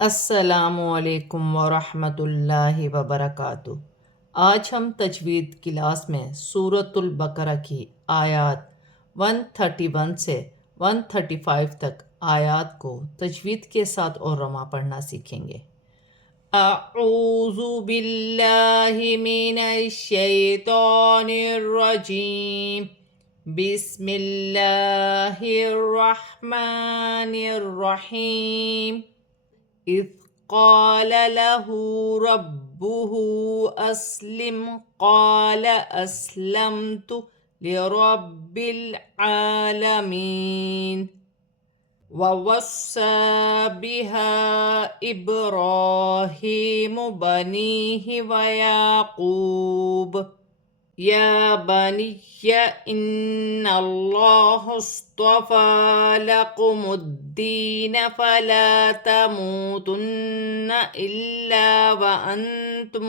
السلام علیکم ورحمۃ اللہ وبرکاتہ۔ آج ہم تجوید کلاس میں سورۃ البقرہ کی آیات 131 سے 135 تک آیات کو تجوید کے ساتھ اور رواں پڑھنا سیکھیں گے۔ اعوذ باللہ من الشیطان الرجیم، بسم اللہ الرحمن الرحیم۔ اذ قال له ربه اسلم قال اسلمت لرب العالمین، ووصى بها ابراہیم بنیہ ویعقوب یا بنی ان اللہ اصطفى لکم الدین فلا تموتن الا وانتم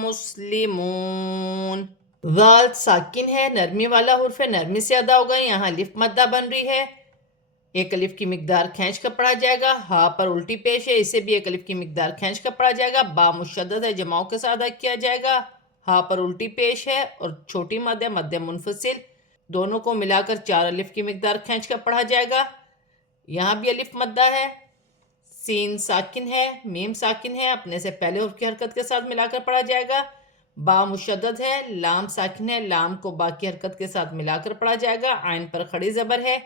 مسلمون۔ ذال ساکن ہے، نرمی والا حرف ہے، نرمی سے ادا ہوگا۔ یہاں الف مدہ بن رہی ہے، ایک الف کی مقدار کھینچ کر پڑھا جائے گا۔ ہاں پر الٹی پیش ہے، اسے بھی ایک الف کی مقدار کھینچ کر پڑھا جائے گا۔ با مشدد ہے، جماؤں کے ساتھ ادا کیا جائے گا۔ ہاں پر الٹی پیش ہے اور چھوٹی مد ہے، مد منفصل، دونوں کو ملا کر 4 الف کی مقدار کھینچ کر پڑھا جائے گا۔ یہاں بھی الف مدہ ہے، سین ساکن ہے، میم ساکن ہے، اپنے سے پہلے حرف کی حرکت کے ساتھ ملا کر پڑھا جائے گا۔ با مشدد ہے، لام ساکن ہے، لام کو با کی حرکت کے ساتھ ملا کر پڑھا جائے گا۔ عین پر کھڑی زبر ہے،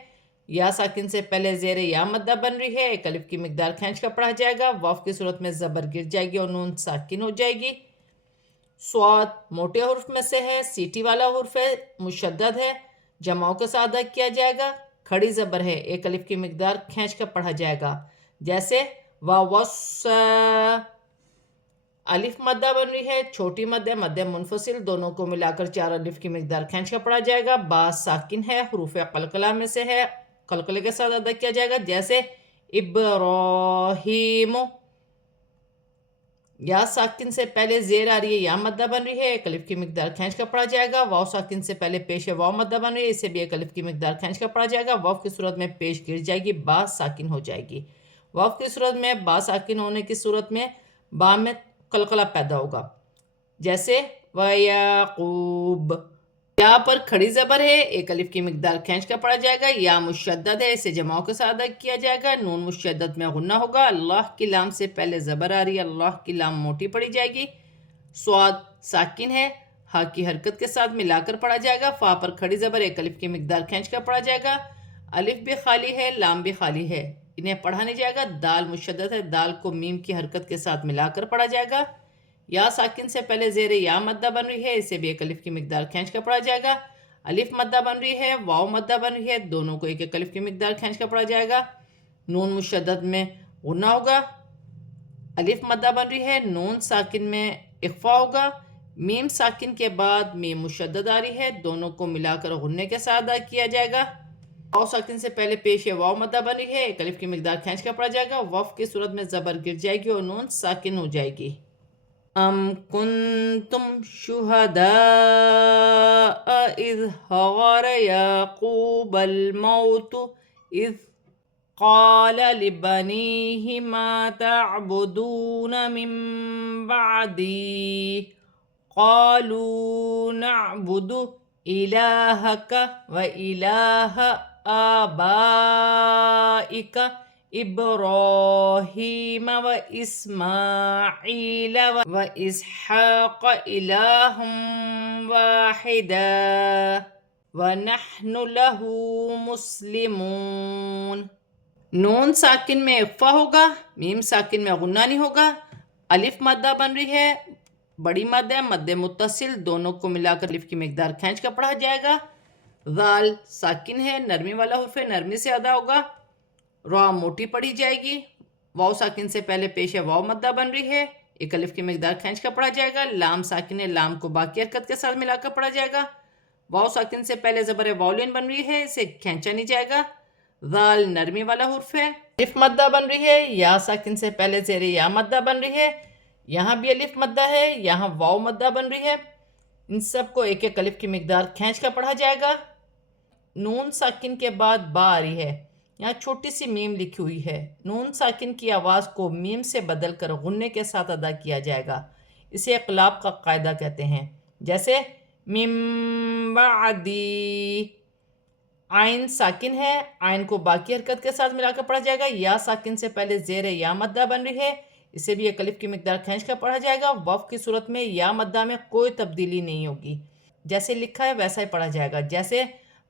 یا ساکن سے پہلے زیر یا مدہ بن رہی ہے، ایک الف کی مقدار کھینچ کر پڑھا جائے گا۔ واو کی صورت میں زبر گر جائے گی اور نون ساکن ہو جائے گی۔ صاد موٹے حرف میں سے ہے، سیٹی والا حرف ہے، مشدد ہے، جماؤں کے ساتھ ادا کیا جائے گا۔ کھڑی زبر ہے، ایک الف کی مقدار کھینچ کر پڑھا جائے گا، جیسے وَوَصَّى۔ الف مدہ بن رہی ہے، چھوٹی مد ہے، مد منفصل، دونوں کو ملا کر 4 الف کی مقدار کھینچ کر پڑھا جائے گا۔ با ساکن ہے، حروف قلقلہ میں سے ہے، قلقلے کے ساتھ ادا کیا جائے گا، جیسے ابراہیم۔ یا ساکن سے پہلے زیر آ رہی ہے، یا مدہ بن رہی ہے، ایک الف کی مقدار کھینچ کر پڑھا جائے گا۔ واو ساکن سے پہلے پیش ہے، واو مدہ بن رہی ہے، اسے بھی ایک الف کی مقدار کھینچ کر پڑھا جائے گا۔ واو کی صورت میں پیش گر جائے گی، با ساکن ہو جائے گی۔ واو کی صورت میں با ساکن ہونے کی صورت میں با میں قلقلہ پیدا ہوگا، جیسے وَيَعْقُوب۔ یا پر کھڑی زبر ہے، ایک الف کی مقدار کھینچ کر پڑھا جائے گا۔ یا مشدد ہے، اسے جماؤں کے ساتھ ادا کیا جائے گا۔ نون مشدد میں غنہ ہوگا، اللہ کی لام سے پہلے زبر آ رہی ہے، اللہ کی لام موٹی پڑھی جائے گی۔ صاد ساکن ہے، ہا کی حرکت کے ساتھ ملا کر پڑھا جائے گا۔ فا پر کھڑی زبر، ایک الف کی مقدار کھینچ کر پڑھا جائے گا۔ الف بھی خالی ہے، لام بھی خالی ہے، انہیں پڑھا نہیں جائے گا۔ دال مشدد ہے، دال کو میم کی حرکت کے ساتھ ملا کر پڑھا جائے گا۔ یا ساکن سے پہلے زیر یا مدہ بن رہی ہے، اسے بھی ایک الف کی مقدار کھینچ کر پڑھا جائے گا۔ الف مدہ بن رہی ہے، واو مدہ بن رہی ہے، دونوں کو ایک ایک الف کی مقدار کھینچ کر پڑھا جائے گا۔ نون مشدد میں غنہ ہوگا، الف مدہ بن رہی ہے، نون ساکن میں اخفا ہوگا، میم ساکن کے بعد میم مشدد آ رہی ہے، دونوں کو ملا کر غنے کے ساتھ ادا کیا جائے گا۔ واو ساکن سے پہلے پیش ہے، واو مدہ بن رہی ہے، ایک الف کی مقدار کھینچ کر پڑھا جائے گا۔ واو کی صورت میں زبر گر جائے گی اور نون ساکن ہو جائے گی۔ ام کنتم شہداء اذ حضر یعقوب الموت اذ قال لبنیہ ما تعبدون من بعدی قالوا نعبد الہک و الہ آبائک ابراہیم و اسماعیل و اسحاق الہ واحدا ونحن لہ مسلمون۔ نون ساکن میں اخفا ہوگا، میم ساکن میں غنہ نہیں ہوگا، الف مدہ بن رہی ہے، بڑی مد ہے، مد متصل، دونوں کو ملا کر الف کی مقدار کھینچ کر پڑھا جائے گا۔ ذال ساکن ہے، نرمی والا حرف ہے، نرمی سے ادا ہوگا، را موٹی پڑھی جائے گی۔ واو ساکن سے پہلے پیش ہے، واو مدہ بن رہی ہے، ایک الف کی مقدار کھینچ کر پڑھا جائے گا۔ لام ساکن ہے، لام کو باقی حرکت کے ساتھ ملا کر پڑھا جائے گا۔ واو ساکن سے پہلے زبر واولین بن رہی ہے، اسے کھینچا نہیں جائے گا۔ ذال نرمی والا حرف ہے، الف مدہ بن رہی ہے، یا ساکن سے پہلے زیر یا مدہ بن رہی ہے، یہاں بھی الف مدہ ہے، یہاں واو مدہ بن رہی ہے، ان سب کو ایک ایک الف کی مقدار کھینچ کر پڑھا جائے گا۔ نون ساکن کے بعد با آ رہی ہے، یہاں چھوٹی سی میم لکھی ہوئی ہے، نون ساکن کی آواز کو میم سے بدل کر غنے کے ساتھ ادا کیا جائے گا، اسے اقلاب کا قاعدہ کہتے ہیں۔ جیسے من بعدی، آئین ساکن ہے، آئین کو باقی حرکت کے ساتھ ملا کر پڑھا جائے گا، یا ساکن سے پہلے زیر یا مدہ بن رہی ہے، اسے بھی ایک الف کی مقدار کھینچ کر پڑھا جائے گا، وقف کی صورت میں یا مدہ میں کوئی تبدیلی نہیں ہوگی، جیسے لکھا ہے ویسا ہی پڑھا جائے گا۔ جیسے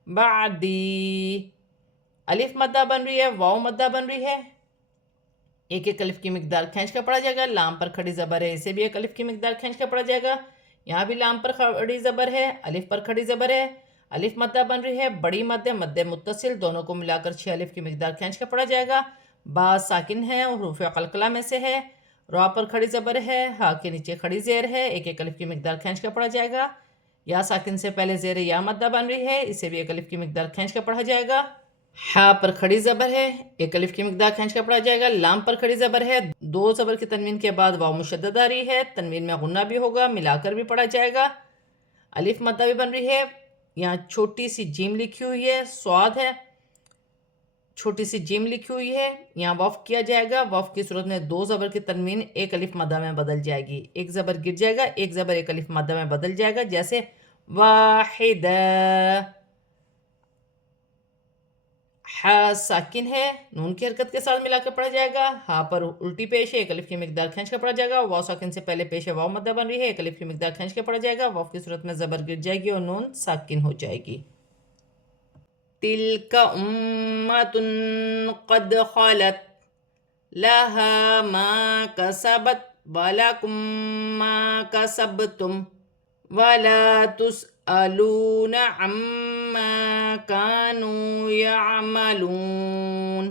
بعدی، الف مدہ بن رہی ہے، واو مدہ بن رہی ہے، ایک ایک الف کی مقدار کھینچ کر پڑھا جائے گا۔ لام پر کھڑی زبر ہے، اسے بھی ایک الف کی مقدار کھینچ کر پڑھا جائے گا۔ یہاں بھی لام پر کھڑی زبر ہے، الف پر کھڑی زبر ہے، الف مدہ بن رہی ہے، بڑی مدہ مد متصل دونوں کو ملا کر 6 الف کی مقدار کھینچ کر پڑھا جائے گا۔ با ساکن ہے اور حروف قلقلہ میں سے ہے، را پر کھڑی زبر ہے، ہا کے نیچے کھڑی زیر ہے، ایک ایک الف کی مقدار کھینچ کر پڑھا جائے گا۔ یا ساکن سے پہلے زیر یا مدہ بن رہی ہے، اسے بھی ایک الف کی مقدار کھینچ کر پڑھا جائے گا۔ ہا پر کھڑی زبر ہے، ایک الف کی مقدار کھینچ کر پڑھا جائے گا۔ لام پر کھڑی زبر ہے، دو زبر کی تنوین کے بعد واو مشدد آ رہی ہے، تنوین میں غنہ بھی ہوگا، ملا کر بھی پڑھا جائے گا۔ الف مدہ بھی بن رہی ہے، یہاں چھوٹی سی جیم لکھی ہوئی ہے، سواد ہے، چھوٹی سی جیم لکھی ہوئی ہے، یہاں وقف کیا جائے گا، وقف کی صورت میں دو زبر کی تنوین ایک الف مدہ میں بدل جائے گی، ایک زبر گر جائے گا، ایک زبر ایک الف مدہ میں بدل جائے گا۔ جیسے واحدہ، ہا ساکن ہے، نون کی حرکت کے ساتھ ملا کر پڑھا جائے گا، ہا پر الٹی پیش ہے، ایک الف کی مقدار کھینچ کر پڑھا جائے گا۔ واو ساکن سے پہلے پیش ہے، واو مدہ بن رہی ہے، ایک الف کی مقدار کھینچ کر پڑھا جائے گا، واو کی صورت میں زبر گر جائے گی اور نون ساکن ہو جائے گی۔ تلک امۃ قد خلت لها ما کسبت ولکم ما کسبتم ولا تسألون عما كانوا يعملون۔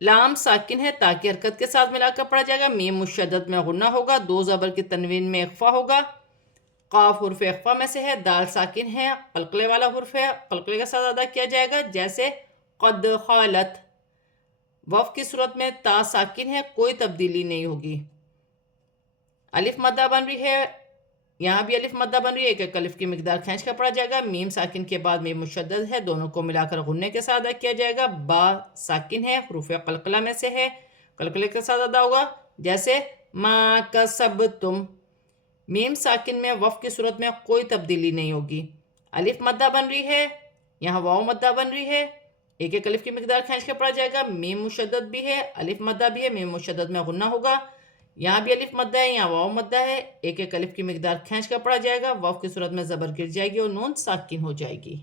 لام ساکن ہے، تا کی حرکت کے ساتھ ملا کر پڑھا جائے گا، میم مشدد میں غنہ ہوگا، دو زبر کی تنوین میں اخفا ہوگا، قاف حرف اخفا میں سے ہے، دال ساکن ہے، قلقلے والا حرف ہے، قلقلے کے ساتھ ادا کیا جائے گا۔ جیسے قد خالت، وقف کی صورت میں تا ساکن ہے، کوئی تبدیلی نہیں ہوگی، الف مدہ بن رہی ہے، یہاں بھی الف مدہ بن رہی ہے، ایک ایک الف کی مقدار کھینچ کر پڑھا جائے گا، میم ساکن کے بعد میم مشدد ہے، دونوں کو ملا کر غنے کے ساتھ ادا کیا جائے گا۔ با ساکن ہے، حروف قلقلہ میں سے ہے، قلقلے کے ساتھ ادا ہوگا۔ جیسے ما کسبتم، میم ساکن میں وقف کی صورت میں کوئی تبدیلی نہیں ہوگی، الف مدہ بن رہی ہے، یہاں واو مدہ بن رہی ہے، ایک ایک الف کی مقدار کھینچ کر پڑھا جائے گا، میم مشدد بھی ہے، الف مدہ بھی ہے، میم مشدد میں غنہ ہوگا، یہاں بھی الف مدہ ہے، یہاں واو مدہ ہے، ایک ایک الف کی مقدار کھینچ کر پڑھا جائے گا، واو کی صورت میں زبر گر جائے گی اور نون ساکن ہو جائے گی۔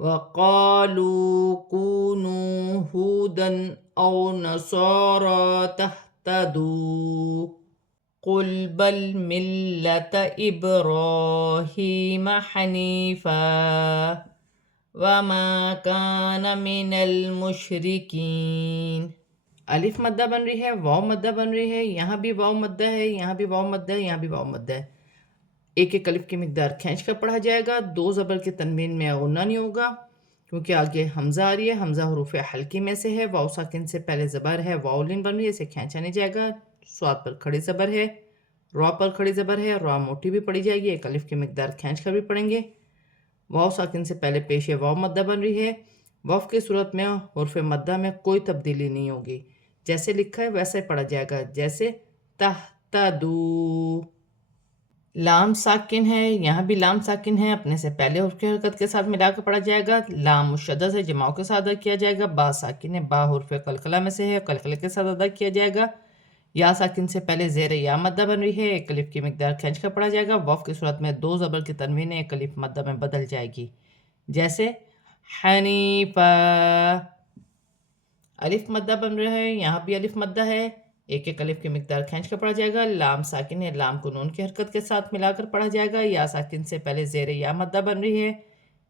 وَقَالُوا كُونُوا هُودًا أَوْ نَصَارَىٰ تَهْتَدُوا قُلْ بَلْ مِلَّةَ إِبْرَاهِيمَ حَنِيفًا وَمَا كَانَ مِنَ الْمُشْرِكِينَ۔ الف مدہ بن رہی ہے، واو مدہ بن رہی ہے، یہاں بھی واو مدہ ہے، یہاں بھی واو مدہ ہے، یہاں بھی واو مدہ ہے، ایک ایک الف کی مقدار کھینچ کر پڑھا جائے گا، دو زبر کی تنوین میں غنہ نہیں ہوگا کیونکہ آگے حمزہ آ رہی ہے، حمزہ حروف حلقی میں سے ہے، واو ساکن سے پہلے زبر ہے، واو لین بن رہی ہے، اسے کھینچا نہیں جائے گا، سواد پر کھڑی زبر ہے، را پر کھڑی زبر ہے، را موٹی بھی پڑھی جائے گی، ایک الف کی مقدار کھینچ کر بھی پڑھیں گے، واو ساکن سے پہلے پیش ہے، واو مدہ بن رہی ہے، وقف کی صورت میں حرف مدہ میں کوئی تبدیلی نہیں ہوگی، جیسے لکھا ہے ویسے ہی پڑھا جائے گا۔ جیسے تہتدو، لام ساکن ہے، یہاں بھی لام ساکن ہے، اپنے سے پہلے حرف کی حرکت کے ساتھ ملا کر پڑھا جائے گا، لام مشدد ہے، جماؤں کے ساتھ ادا کیا جائے گا، با ساکن ہے، با حرف قلقلہ میں سے ہے، قلقلے کے ساتھ ادا کیا جائے گا، یا ساکن سے پہلے زیر یا مدہ بن رہی ہے، ایک الف کی مقدار کھینچ کر پڑھا جائے گا، وقف کی صورت میں دو زبر کی تنوین ایک الف مدہ میں بدل جائے گی۔ جیسے حنیفہ، الف مدہ بن رہا ہے، یہاں بھی الف مدہ ہے، ایک ایک الف کی مقدار کھینچ کر پڑھا جائے گا، لام ساکن ہے، لام کو نون کی حرکت کے ساتھ ملا کر پڑھا جائے گا، یا ساکن سے پہلے زیر یا مدہ بن رہی ہے،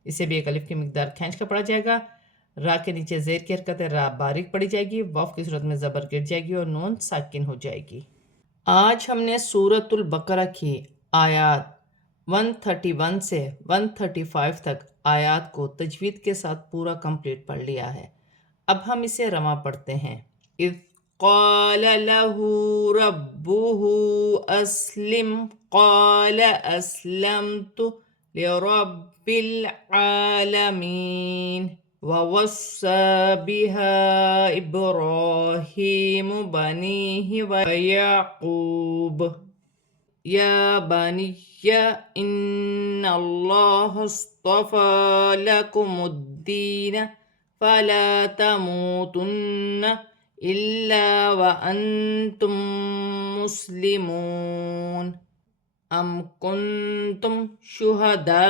اسے بھی ایک الف کی مقدار کھینچ کر پڑھا جائے گا، را کے نیچے زیر کی حرکت ہے، را باریک پڑھی جائے گی، وقف کی صورت میں زبر گر جائے گی اور نون ساکن ہو جائے گی۔ آج ہم نے سورۃ البقرہ کی آیات 131 سے 135 تک آیات کو تجوید کے ساتھ پورا کمپلیٹ پڑھ لیا ہے، اب ہم اسے رواں پڑھتے ہیں۔ اذ قال له ربه اسلم قال اسلمت لرب العالمین۔ ووصى بها إبراهيم بنيه ويعقوب يا بني إن الله اصطفى لكم الدين فلا تموتن إلا وأنتم مسلمون أم كنتم شهداء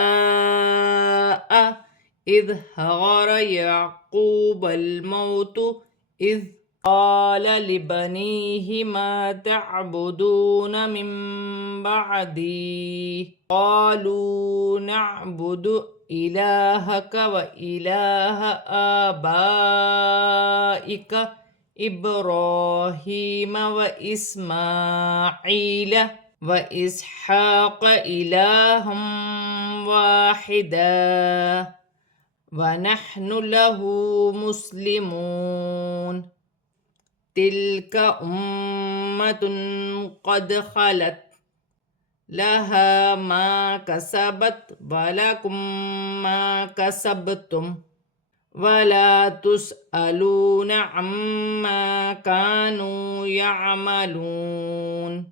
إذ حضر يعقوب الموت إذ قال لبنيه ما تعبدون من بعدي قالوا نعبد إلهك وإله آبائك إبراهيم وإسماعيل وإسحاق إلها واحدا ونحن له مسلمون تلك أمة قد خلت لها ما كسبت ولكم ما كسبتم ولا تسألون عما كانوا يعملون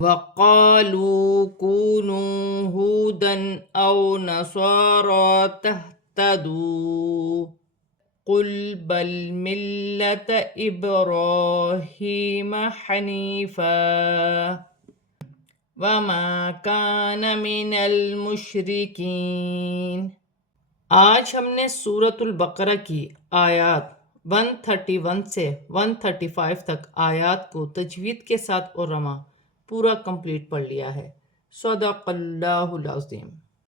وقالوا كونوا هودا أو نصارى تهتدوا قل بل ملة إبراهيم حنيفا وما كان من المشركين۔ آج ہم نے سورۃ البقرہ کی آیات 131 سے 135 تک آیات کو تجوید کے ساتھ اور رما پورا کمپلیٹ پڑھ لیا ہے۔ صدق اللہ العظیم۔